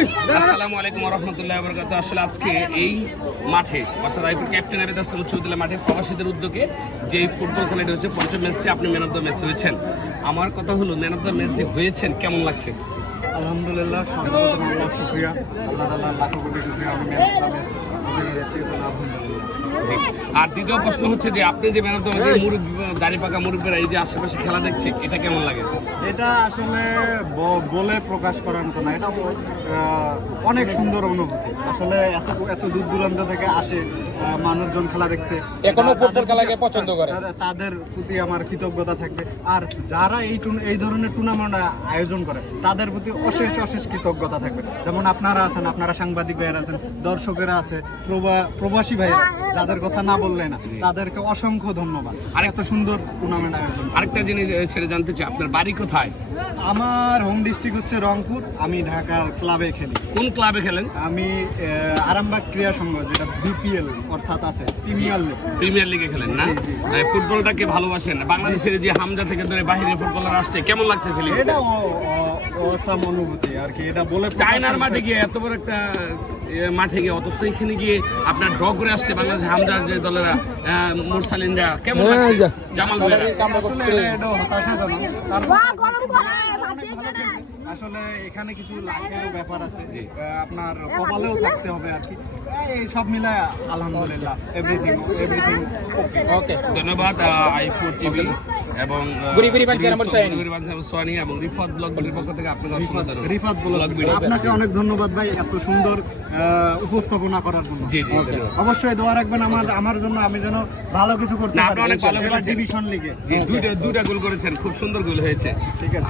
আসসালামু আলাইকুম ওয়া রাহমাতুল্লাহি ওয়া বারাকাতুহু। আসলে আজকে এই মাঠে অর্থাৎ রায়পুর ক্যাপ্টেন আরিদ আসলাম উচ্চ বিদ্যালয় মাঠে প্রবাসীদের উদ্যোগে যে ফুটবল খেলাটি হচ্ছে পঞ্চম ম্যাচে আপনি ম্যান অফ দ্য ম্যাচ হয়েছেন। আমার কথা হলো ম্যান অফ দ্য ম্যাচ যে হয়েছেন কেমন লাগছে? আলহামদুলিল্লাহ, সর্বপ্রথম আল্লাহ শুকরিয়া, আল্লাহ তাআলার লাখো কোটি শুকরিয়া। আমি ম্যান অফ দ্য ম্যাচ অধিনায়ক হয়েছি, আলহামদুলিল্লাহ। জি। আর দ্বিতীয় প্রশ্ন হচ্ছে যে আপনি যে ম্যান অফ দ্য ম্যাচ মুরব্বী দাড়ি পাকা মুরব্বীরা এই যে আশেপাশে খেলা দেখছে এটা কেমন লাগে? এটা আসলে বলে প্রকাশ করার মতো না, এটা অনেক সুন্দর অনুভূতি। আসলে এত দূর দূরান্ত থেকে আসে মানুষজন খেলা দেখতে, এখনো ফুটবল খেলাকে পছন্দ করে, তাদের প্রতি আমার কৃতজ্ঞতা থাকবে। আর যারা এই ধরনের টুর্নামেন্ট আয়োজন করে তাদের প্রতি অশেষ অশেষ কৃতজ্ঞতা থাকবে। যেমন আপনারা আছেন, আপনারা সাংবাদিক ভাইয়েরা আছেন, দর্শকেরা আছে, প্রবাসী ভাইয়েরা, যাদের কথা না বললে না, তাদেরকে অসংখ্য ধন্যবাদ। আর এত সুন্দর টুর্নামেন্ট আয়োজন। আরেকটা জিনিস সেটা জানতে চাই, আপনার বাড়ি কোথায়? আমার হোম ডিস্ট্রিক্ট হচ্ছে রংপুর। আমি ঢাকার ক্লাবে খেলি। কোন ক্লাবে খেলেন? আমি আরামবাগ ক্রীড়া সংঘ, যেটা বিপিএল অর্থাৎ আছে প্রিমিয়ার লিগে খেলেন না? ফুটবলটাকে ভালোবাসেন? বাংলাদেশের যে হামজা থেকে ধরে বাহিরের ফুটবলার আসছে, কেমন লাগছে ফিলিং? এটা অসাম অনুভূতি আর কি, এটা বলে চায়নার মাঠে গিয়ে এত বড় একটা মাঠে গিয়ে অথচ এখানে গিয়ে আপনার ড্র করে আসছে বাংলাদেশ হামজার যে দলেরা, মুরসালিনরা, কেমন লাগছে? জামাল ভাইরা এটা হতাশাজনক। আসলে এখানে কিছু লাখের ব্যাপার আছে, আপনার কপালেও থাকতে হবে আর কি। এই সব মিলায় আলহামদুলিল্লাহ এভরিথিং ওকে। ধন্যবাদ আইফোর টিভি এবং সোয়ানি এবং রিফাত ব্লগ ভিডিওর পক্ষ থেকে আপনাকে রিফাত ব্লগ ভিডিও আপনাকে অনেক ধন্যবাদ ভাই, এত সুন্দর উপস্থাপনা করার জন্য। জি জি, অবশ্যই দোয়া রাখবেন আমার জন্য, আমি যেন ভালো কিছু করতে পারি। অনেক ভালো ডিভিশন লিগে দুইটা গোল করেছেন, খুব সুন্দর গোল হয়েছে। ঠিক আছে।